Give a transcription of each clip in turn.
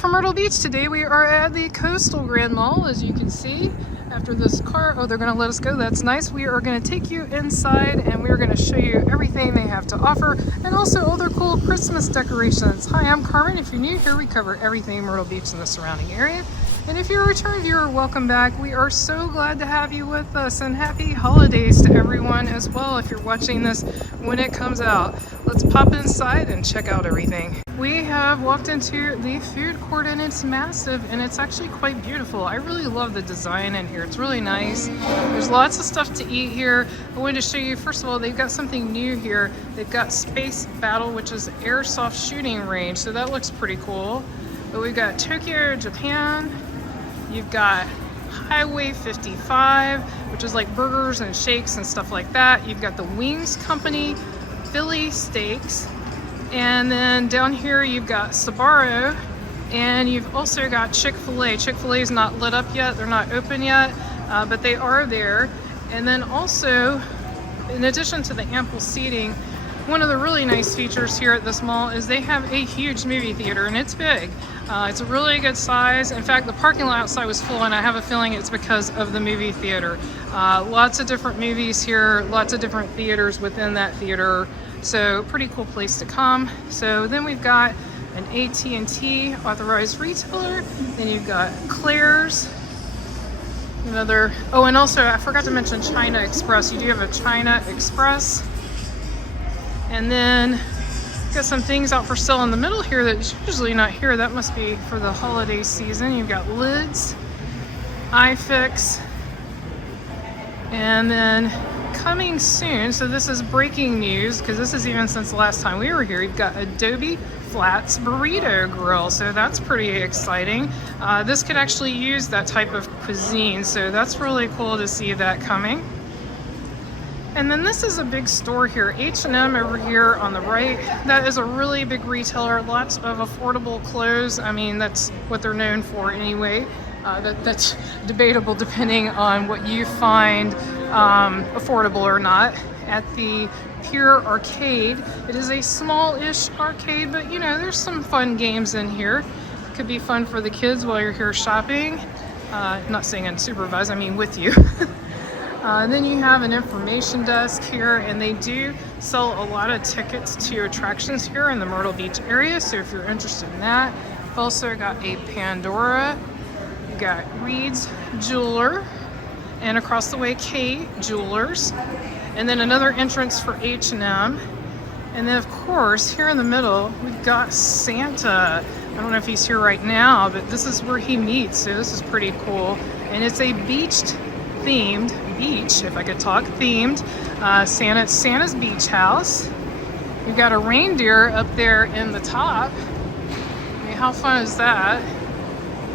from Myrtle Beach. Today we are at the Coastal Grand Mall, as you can see. After this car, oh, they're gonna let us go, that's nice. We are gonna take you inside and we're gonna show you everything they have to offer and also all their cool Christmas decorations. Hi, I'm Carmen. If you're new here, we cover everything in Myrtle Beach and the surrounding area. And if you're a return viewer, welcome back. We are so glad to have you with us, and happy holidays to everyone as well if you're watching this when it comes out. Let's pop inside and check out everything. We have walked into the food court and it's massive and it's actually quite beautiful. I really love the design in here. It's really nice. There's lots of stuff to eat here. I wanted to show you, first of all, they've got something new here. They've got Space Battle, which is airsoft shooting range, so that looks pretty cool. But we've got Tokyo, Japan. You've got Highway 55, which is like burgers and shakes and stuff like that. You've got the Wings Company, Philly Steaks, and then down here you've got Sbarro, and you've also got Chick-fil-A. Chick-fil-A is not lit up yet, they're not open yet, but they are there. And then also, in addition to the ample seating, one of the really nice features here at this mall is they have a huge movie theater, and it's big. It's a really good size. In fact, the parking lot outside was full, and I have a feeling it's because of the movie theater. Lots of different movies here, lots of different theaters within that theater. So pretty cool place to come. So then we've got an AT&T authorized retailer. Then you've got Claire's. Another, oh, and also I forgot to mention China Express. You do have a China Express. And then got some things out for sale in the middle here that's usually not here. That must be for the holiday season. You've got lids, iFix, and then coming soon, so this is breaking news because this is even since the last time we were here, you've got Adobe Flats Burrito Grill, so that's pretty exciting. This could actually use that type of cuisine, so that's really cool to see that coming. And then this is a big store here, H&M over here on the right. That is a really big retailer, lots of affordable clothes. I mean, that's what they're known for anyway. That's debatable depending on what you find affordable or not. At the Pier Arcade, it is a small-ish arcade, but you know, there's some fun games in here. It could be fun for the kids while you're here shopping. Not saying unsupervised, I mean with you. Then you have an information desk here, and they do sell a lot of tickets to attractions here in the Myrtle Beach area, so if you're interested in that. Also got a Pandora, you got Reed's Jeweler, and across the way K Jewelers, and then another entrance for H&M. And then of course here in the middle we've got Santa. I don't know if he's here right now, but this is where he meets, so this is pretty cool. And it's a themed beach, if I could talk, themed Santa's beach house. We've got a reindeer up there in the top. I mean, how fun is that?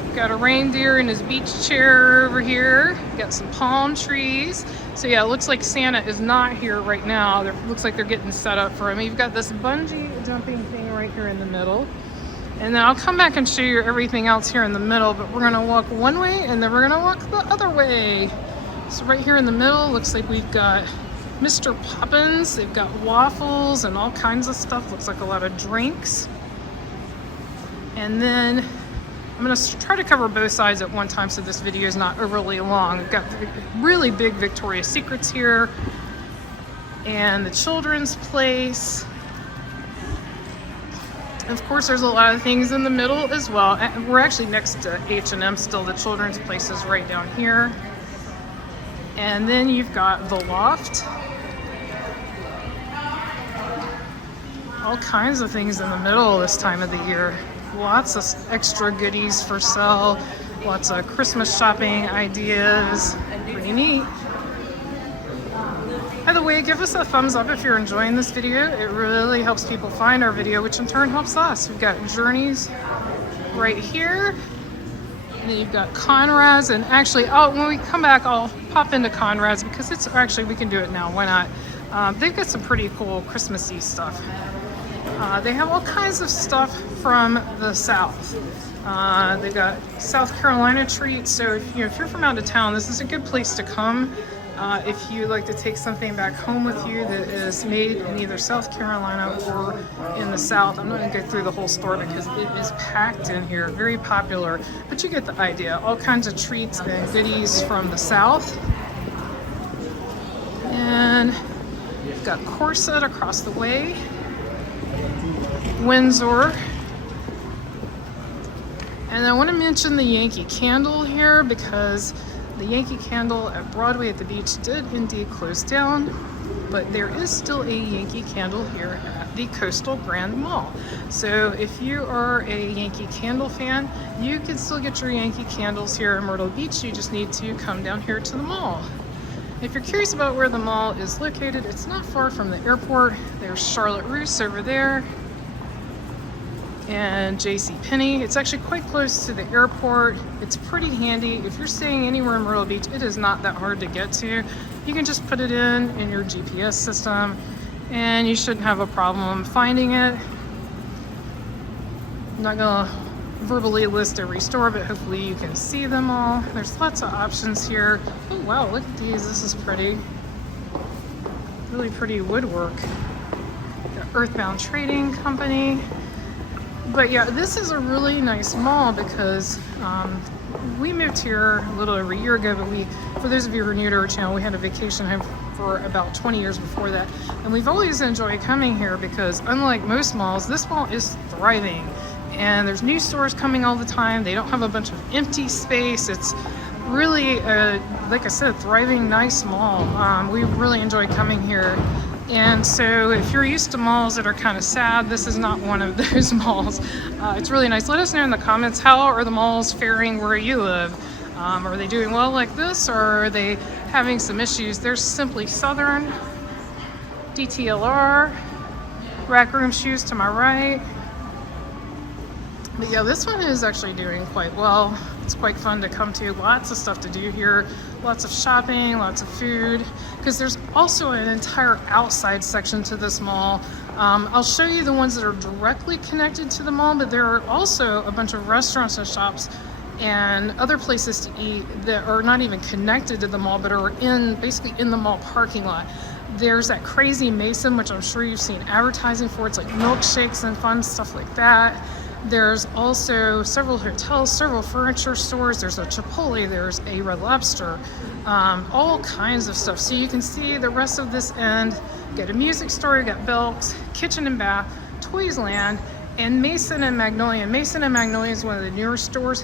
We've got a reindeer in his beach chair over here. We've got some palm trees. So yeah, it looks like Santa is not here right now. It looks like they're getting set up for him. You've got this bungee jumping thing right here in the middle. And then I'll come back and show you everything else here in the middle, but we're gonna walk one way and then we're gonna walk the other way. So right here in the middle, looks like we've got Mr. Poppins. They've got waffles and all kinds of stuff. Looks like a lot of drinks. And then I'm gonna try to cover both sides at one time so this video is not overly long. We've got really big Victoria's Secrets here, and the children's place. Of course, there's a lot of things in the middle as well. We're actually next to H&M still. The children's place is right down here. And then you've got the Loft. All kinds of things in the middle this time of the year. Lots of extra goodies for sale. Lots of Christmas shopping ideas. Pretty neat. By the way, give us a thumbs up if you're enjoying this video. It really helps people find our video, which in turn helps us. We've got Journeys right here. And then you've got Conrad's, and actually, when we come back, I'll pop into Conrad's because it's actually, we can do it now, why not? They've got some pretty cool Christmassy stuff. They have all kinds of stuff from the South. They've got South Carolina treats, so if you're from out of town, this is a good place to come If you like to take something back home with you that is made in either South Carolina or in the South, I'm not going to go through the whole store because it is packed in here, very popular, but you get the idea. All kinds of treats and goodies from the South. And we've got Corset across the way, Windsor. And I want to mention the Yankee Candle here because the Yankee Candle at Broadway at the beach did indeed close down, but there is still a Yankee Candle here at the Coastal Grand Mall. So if you are a Yankee Candle fan, you can still get your Yankee Candles here in Myrtle Beach. You just need to come down here to the mall. If you're curious about where the mall is located, it's not far from the airport. There's Charlotte Russe over there and JCPenney. It's actually quite close to the airport. It's pretty handy. If you're staying anywhere in Myrtle Beach, it is not that hard to get to. You can just put it in your GPS system and you shouldn't have a problem finding it. I'm not gonna verbally list every store, but hopefully you can see them all. There's lots of options here. Oh wow, look at these. This is pretty. Really pretty woodwork. The Earthbound Trading Company. But yeah, this is a really nice mall because we moved here a little over a year ago, but for those of you who are new to our channel, we had a vacation home for about 20 years before that. And we've always enjoyed coming here because unlike most malls, this mall is thriving. And there's new stores coming all the time. They don't have a bunch of empty space. It's really, like I said, thriving, nice mall. We really enjoy coming here. And so if you're used to malls that are kind of sad, this is not one of those malls. It's really nice. Let us know in the comments, how are the malls faring where you live? Are they doing well like this, or are they having some issues? There's Simply Southern, DTLR, Rack Room Shoes to my right. But yeah, this one is actually doing quite well. It's quite fun to come to. Lots of stuff to do here. Lots of shopping, lots of food. Because there's also an entire outside section to this mall. I'll show you the ones that are directly connected to the mall, but there are also a bunch of restaurants and shops and other places to eat that are not even connected to the mall, but are basically in the mall parking lot. There's that Crazy Mason, which I'm sure you've seen advertising for. It's like milkshakes and fun stuff like that. There's also several hotels, several furniture stores. There's a Chipotle, there's a Red Lobster, all kinds of stuff. So you can see the rest of this end. You got a music store, you got Belks, Kitchen and Bath, Toys Land, and Mason and Magnolia. Mason and Magnolia is one of the newer stores.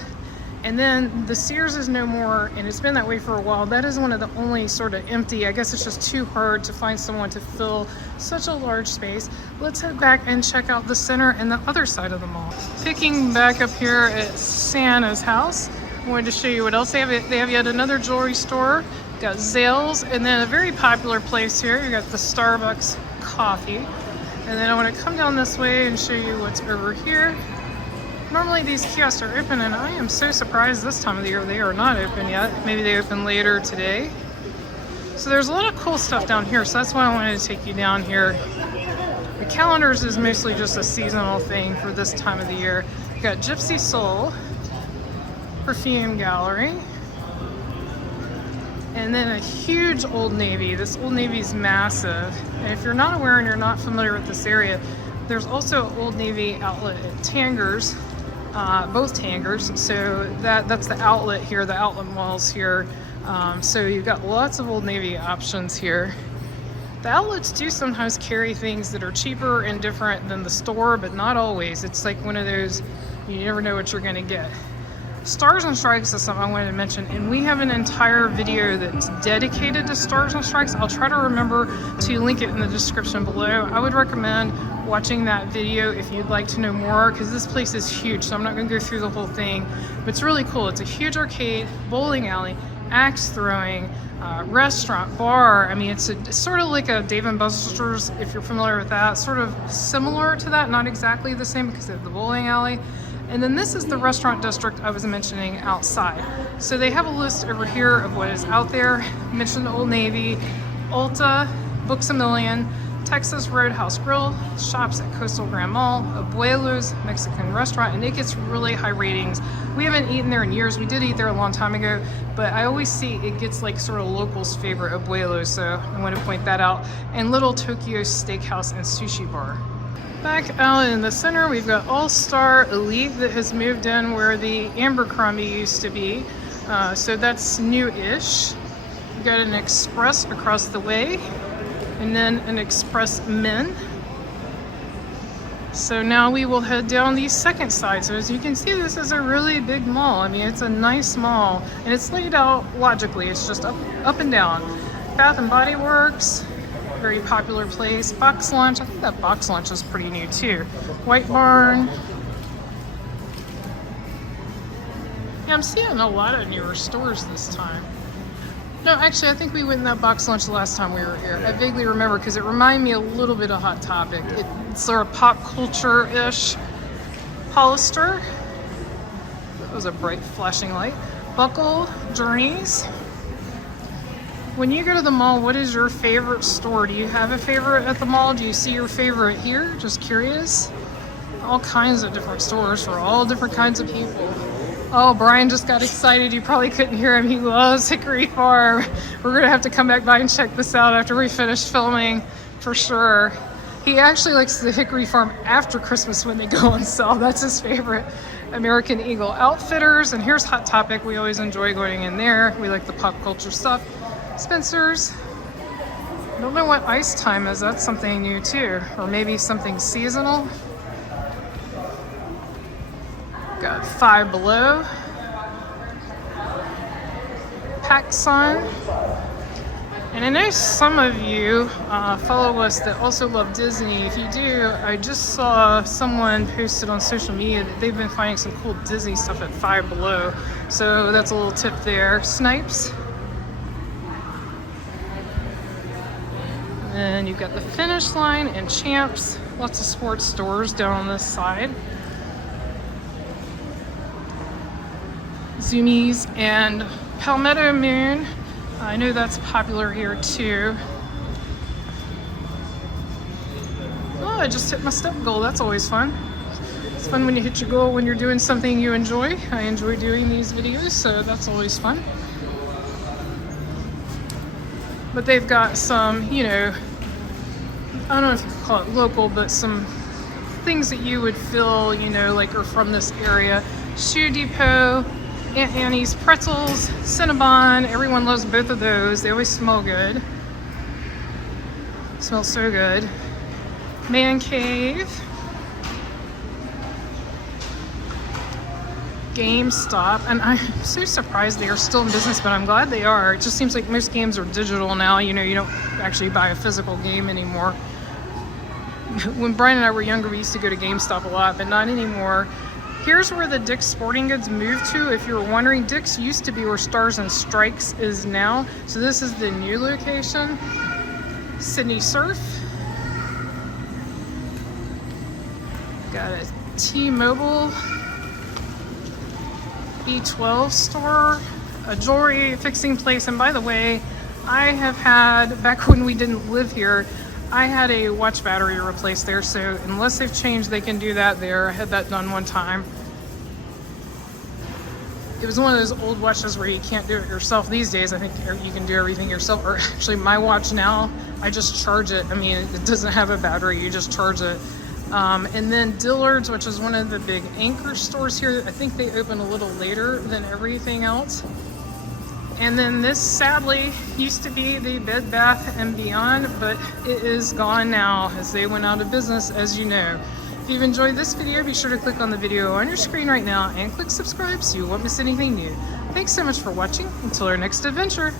And then the Sears is no more, and it's been that way for a while. That is one of the only sort of empty. I guess it's just too hard to find someone to fill such a large space. Let's head back and check out the center and the other side of the mall. Picking back up here at Santa's house, I wanted to show you what else they have. They have yet another jewelry store. Got Zales, and then a very popular place here. You got the Starbucks coffee. And then I want to come down this way and show you what's over here. Normally these kiosks are open, and I am so surprised this time of the year they are not open yet. Maybe they open later today. So there's a lot of cool stuff down here, so that's why I wanted to take you down here. The calendars is mostly just a seasonal thing for this time of the year. You got Gypsy Soul, Perfume Gallery, and then a huge Old Navy. This Old Navy is massive. And if you're not aware and you're not familiar with this area, there's also an Old Navy outlet at Tanger's. Both Tangers, so that's the outlet here, the outlet malls here. So you've got lots of Old Navy options here. The outlets do sometimes carry things that are cheaper and different than the store, but not always. It's like one of those, you never know what you're gonna get. Stars and Stripes is something I wanted to mention, and we have an entire video that's dedicated to Stars and Stripes. I'll try to remember to link it in the description below. I would recommend watching that video if you'd like to know more, because this place is huge, so I'm not going to go through the whole thing, but it's really cool. It's a huge arcade, bowling alley, axe throwing, restaurant, bar. I mean, it's sort of like a Dave & Buster's, if you're familiar with that, sort of similar to that, not exactly the same because of the bowling alley. And then this is the restaurant district I was mentioning outside. So they have a list over here of what is out there. I mentioned Old Navy, Ulta, Books A Million, Texas Roadhouse Grill, shops at Coastal Grand Mall, Abuelo's Mexican restaurant, and it gets really high ratings. We haven't eaten there in years. We did eat there a long time ago, but I always see it gets like sort of locals' favorite, Abuelo's, so I want to point that out. And Little Tokyo Steakhouse and Sushi Bar. Back out in the center, we've got All Star Elite that has moved in where the Abercrombie used to be, so that's new-ish. We've got an Express across the way, and then an Express Men. So now we will head down the second side. So as you can see, this is a really big mall. I mean, it's a nice mall, and it's laid out logically. It's just up and down. Bath and Body Works, very popular place. BoxLunch, I think that BoxLunch is pretty new too. White Barn. Yeah, I'm seeing a lot of newer stores this time. No, actually, I think we went in that BoxLunch the last time we were here. I vaguely remember because it reminded me a little bit of Hot Topic. It's sort of pop culture-ish. Hollister. That was a bright flashing light. Buckle, Journeys. When you go to the mall, what is your favorite store? Do you have a favorite at the mall? Do you see your favorite here? Just curious. All kinds of different stores for all different kinds of people. Oh, Brian just got excited. You probably couldn't hear him. He loves Hickory Farm. We're going to have to come back by and check this out after we finish filming for sure. He actually likes the Hickory Farm after Christmas when they go on sale. That's his favorite. American Eagle Outfitters. And here's Hot Topic. We always enjoy going in there. We like the pop culture stuff. Spencer's. I don't know what Ice Time is. That's something new too. Or maybe something seasonal. Got Five Below, PacSun, and I know some of you follow us that also love Disney. If you do, I just saw someone posted on social media that they've been finding some cool Disney stuff at Five Below, so that's a little tip there. Snipes, and you've got the Finish Line and Champs, lots of sports stores down on this side. Zoomies and Palmetto Moon. I know that's popular here too. Oh, I just hit my step goal. That's always fun. It's fun when you hit your goal when you're doing something you enjoy. I enjoy doing these videos, so that's always fun. But they've got some, you know, I don't know if you could call it local, but some things that you would feel, you know, like are from this area. Shoe Depot, Aunt Annie's Pretzels, Cinnabon. Everyone loves both of those. They always smell good. Smell so good. Man Cave. GameStop. And I'm so surprised they are still in business, but I'm glad they are. It just seems like most games are digital now. You know, you don't actually buy a physical game anymore. When Brian and I were younger, we used to go to GameStop a lot, but not anymore. Here's where the Dick's Sporting Goods moved to. If you're wondering, Dick's used to be where Stars and Strikes is now. So this is the new location. Sydney Surf. Got a T-Mobile B12 store, a jewelry fixing place. And by the way, I have had, back when we didn't live here, I had a watch battery replaced there, so unless they've changed, they can do that there. I had that done one time. It was one of those old watches where you can't do it yourself. These days, I think you can do everything yourself. Or actually, my watch now, I just charge it. I mean, it doesn't have a battery, you just charge it. And then Dillards, which is one of the big anchor stores here. I think they open a little later than everything else. And then this sadly used to be the Bed Bath & Beyond, but it is gone now as they went out of business, as you know. If you've enjoyed this video, be sure to click on the video on your screen right now and click subscribe so you won't miss anything new. Thanks so much for watching. Until our next adventure.